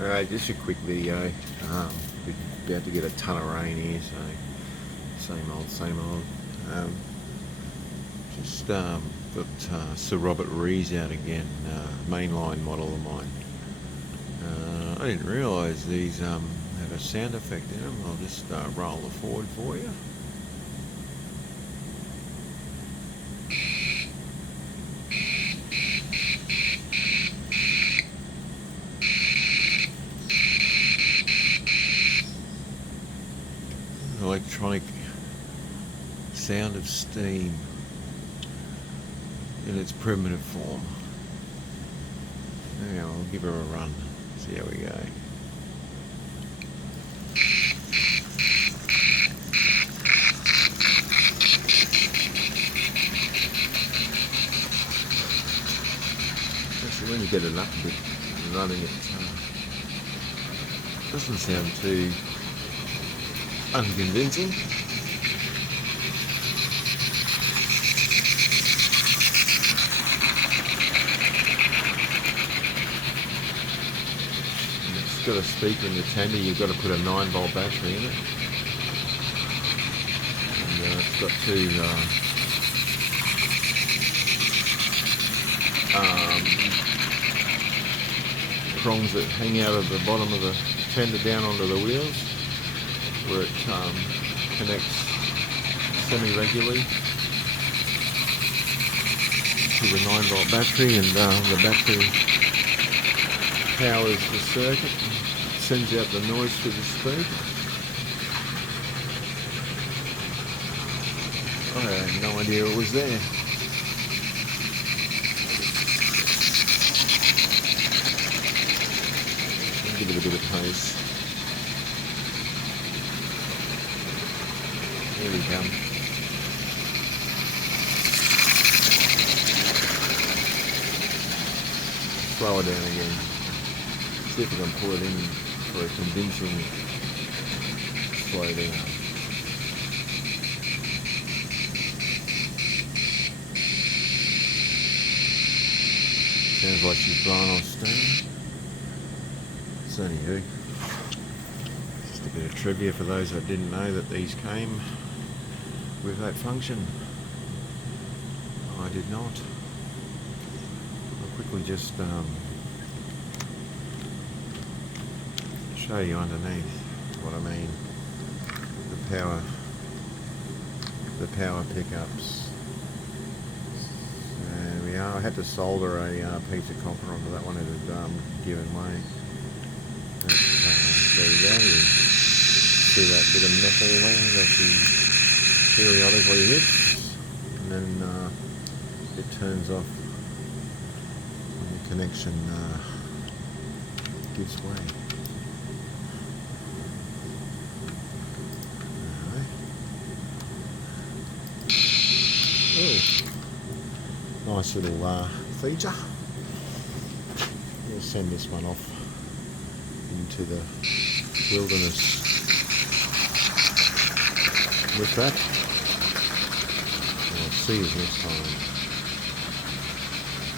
Alright, just a quick video. We're about to get a ton of rain here, so same old. Just got Sir Robert Rees out again, Mainline model of mine. I didn't realise these have a sound effect in them. I'll just roll the forward for you. Electronic sound of steam in its primitive form. Now I'll give her a run, see how we go. Actually, when you get it up a bit running, it doesn't sound too unconvincing. And it's got a speaker in the tender. You've got to put a 9-volt battery in it, and it's got two prongs that hang out of the bottom of the tender down onto the wheels, where it connects semi-regularly to the 9-volt battery, and the battery powers the circuit and sends out the noise to the speaker. I had no idea it was there. I'll give it a bit of pace. Here we come. Slow it down again. See if we can pull it in for a convincing slow down. Sounds like she's blown off steam. It's only you. Just a bit of trivia for those that didn't know that these came with that function. I did not. I'll quickly just show you underneath what I mean. The power pickups. There we are. I had to solder a piece of copper onto that one. It had given way. But, there you go. You see that bit of metal there that you periodically hits, and then it turns off when the connection gives way. Oh, nice little feature. We'll send this one off into the wilderness with that. I'll see you next time.